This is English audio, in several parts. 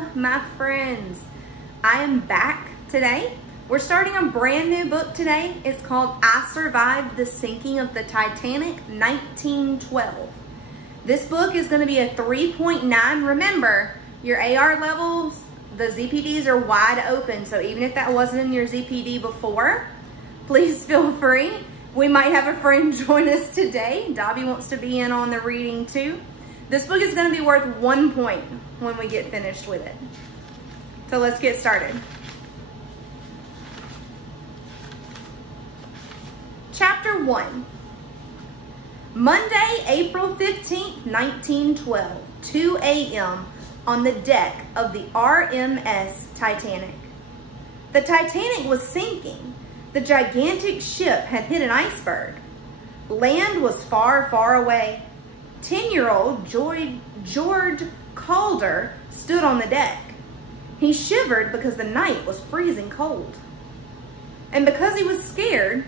Hello, my friends. I am back today. We're starting a brand new book today. It's called I Survived the Sinking of the Titanic, 1912. This book is going to be a 3.9. Remember, your AR levels, the ZPDs are wide open. So even if that wasn't in your ZPD before, please feel free. We might have a friend join us today. Dobby wants to be in on the reading too. This book is going to be worth 1 point when we get finished with it. So let's get started. Chapter 1. Monday, April 15th, 1912, 2 a.m. on the deck of the RMS Titanic. The Titanic was sinking. The gigantic ship had hit an iceberg. Land was far, far away. 10-year-old George Calder stood on the deck. He shivered because the night was freezing cold. And because he was scared,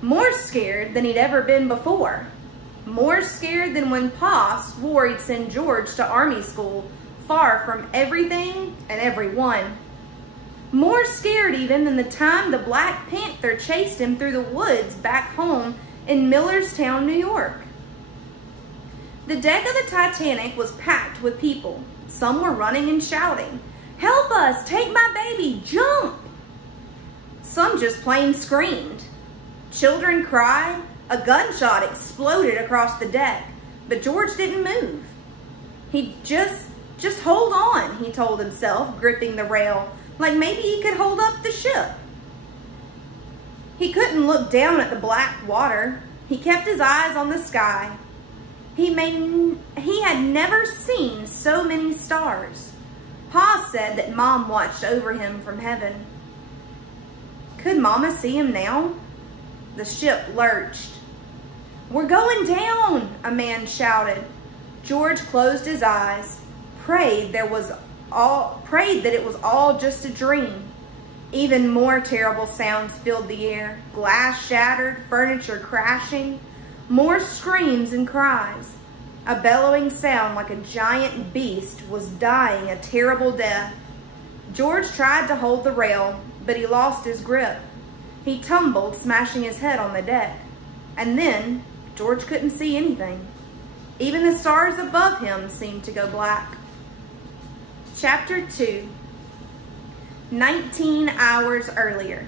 more scared than he'd ever been before. More scared than when Pa swore he'd send George to army school, far from everything and everyone. More scared even than the time the Black Panther chased him through the woods back home in Millerstown, New York. The deck of the Titanic was packed with people. Some were running and shouting, "Help us, take my baby, jump!" Some just plain screamed. Children cried. A gunshot exploded across the deck, but George didn't move. He just hold on, he told himself, gripping the rail, like maybe he could hold up the ship. He couldn't look down at the black water. He kept his eyes on the sky. He had never seen so many stars. Pa said that Mom watched over him from heaven. Could Mama see him now? The ship lurched. "We're going down," a man shouted. George closed his eyes, prayed that it was all just a dream. Even more terrible sounds filled the air. Glass shattered, furniture crashing, more screams and cries. A bellowing sound like a giant beast was dying a terrible death. George tried to hold the rail, but he lost his grip. He tumbled, smashing his head on the deck. And then George couldn't see anything. Even the stars above him seemed to go black. Chapter 2. 19 hours earlier.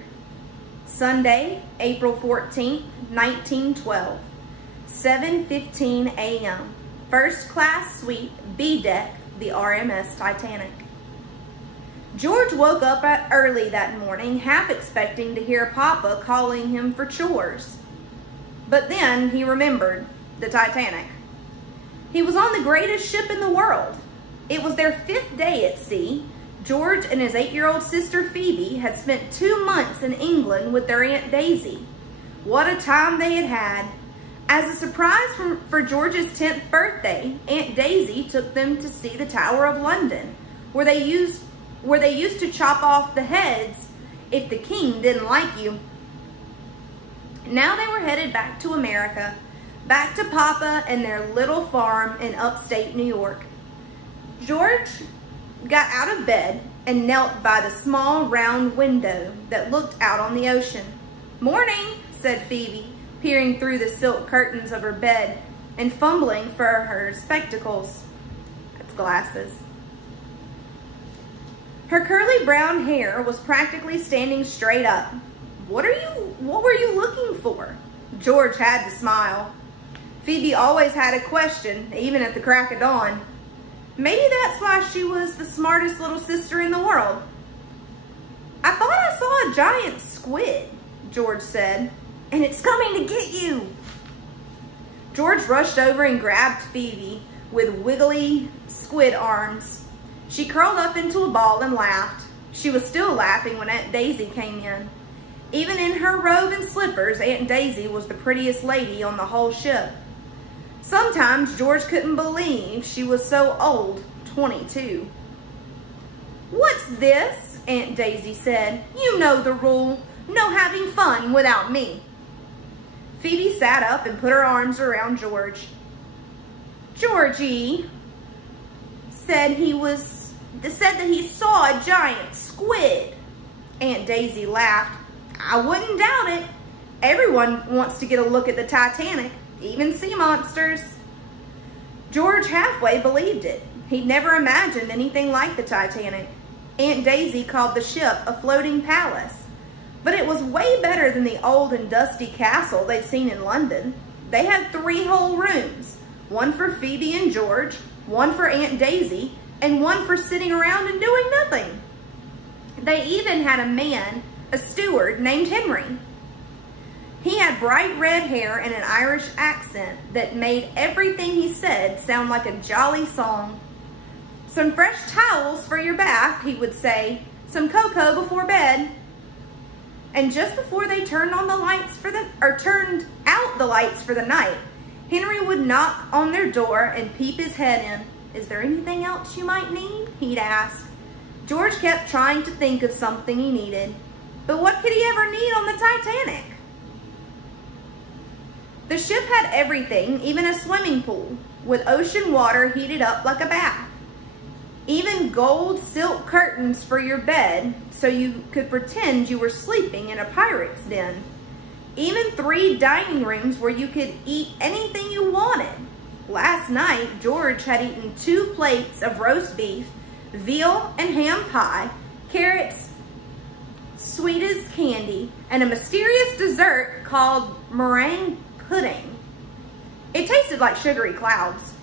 Sunday, April 14th, 1912. 7:15 a.m. First class suite, B deck, the RMS Titanic. George woke up early that morning, half expecting to hear Papa calling him for chores. But then he remembered the Titanic. He was on the greatest ship in the world. It was their 5th day at sea. George and his 8-year-old sister Phoebe had spent 2 months in England with their Aunt Daisy. What a time they had had. As a surprise for George's 10th birthday, Aunt Daisy took them to see the Tower of London, where they used to chop off the heads if the king didn't like you. Now they were headed back to America, back to Papa and their little farm in upstate New York. George got out of bed and knelt by the small round window that looked out on the ocean. "Morning," said Phoebe, peering through the silk curtains of her bed and fumbling for her spectacles. That's glasses. Her curly brown hair was practically standing straight up. What were you looking for?" George had to smile. Phoebe always had a question, even at the crack of dawn. Maybe that's why she was the smartest little sister in the world. "I thought I saw a giant squid," George said, "and it's coming to get you." George rushed over and grabbed Phoebe with wiggly squid arms. She curled up into a ball and laughed. She was still laughing when Aunt Daisy came in. Even in her robe and slippers, Aunt Daisy was the prettiest lady on the whole ship. Sometimes George couldn't believe she was so old, 22. "What's this?" Aunt Daisy said. "You know the rule. No having fun without me." Phoebe sat up and put her arms around George. "Georgie said he was said that he saw a giant squid. Aunt Daisy laughed. I wouldn't doubt it. Everyone wants to get a look at the Titanic, even sea monsters. George halfway believed it. He'd never imagined anything like the Titanic. Aunt Daisy called the ship a floating palace, but it was way better than the old and dusty castle they'd seen in London. They had 3 whole rooms, one for Phoebe and George, one for Aunt Daisy, and one for sitting around and doing nothing. They even had a man, a steward named Henry. He had bright red hair and an Irish accent that made everything he said sound like a jolly song. Some fresh towels for your bath, he would say, some cocoa before bed. And just before they turned on the lights turned out the lights for the night, Henry would knock on their door and peep his head in. Is there anything else you might need? He'd ask. George kept trying to think of something he needed, but what could he ever need on the Titanic? The ship had everything, even a swimming pool, with ocean water heated up like a bath. Even gold silk curtains for your bed so you could pretend you were sleeping in a pirate's den. Even 3 dining rooms where you could eat anything you wanted. Last night, George had eaten 2 plates of roast beef, veal and ham pie, carrots sweet as candy, and a mysterious dessert called meringue pudding. It tasted like sugary clouds.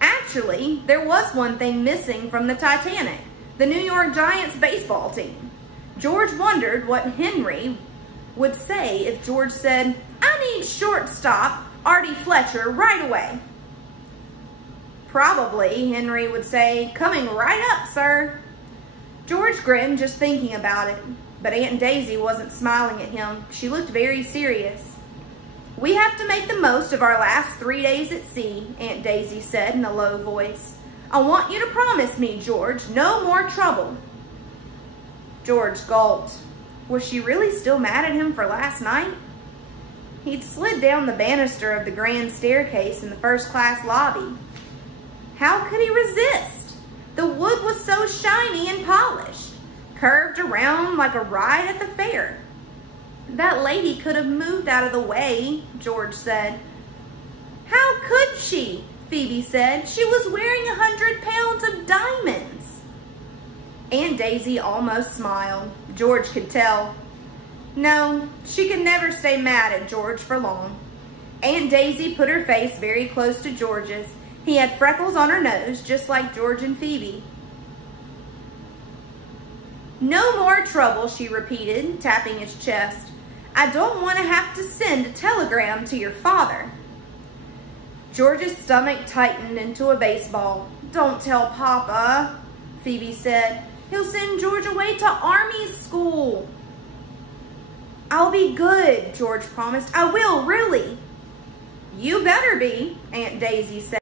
Actually, there was one thing missing from the Titanic, the New York Giants baseball team. George wondered what Henry would say if George said, I need shortstop Artie Fletcher right away. Probably Henry would say, coming right up, sir. George grinned just thinking about it, but Aunt Daisy wasn't smiling at him. She looked very serious. We have to make the most of our last 3 days at sea, Aunt Daisy said in a low voice. I want you to promise me, George, no more trouble. George gulped. Was she really still mad at him for last night? He'd slid down the banister of the grand staircase in the first-class lobby. How could he resist? The wood was so shiny and polished, curved around like a ride at the fair. That lady could have moved out of the way, George said. How could she? Phoebe said. She was wearing 100 pounds of diamonds. Aunt Daisy almost smiled. George could tell. No, she could never stay mad at George for long. Aunt Daisy put her face very close to George's. He had freckles on her nose, just like George and Phoebe. No more trouble, she repeated, tapping his chest. I don't want to have to send a telegram to your father. George's stomach tightened into a baseball. Don't tell Papa, Phoebe said. He'll send George away to army school. I'll be good, George promised. I will, really. You better be, Aunt Daisy said.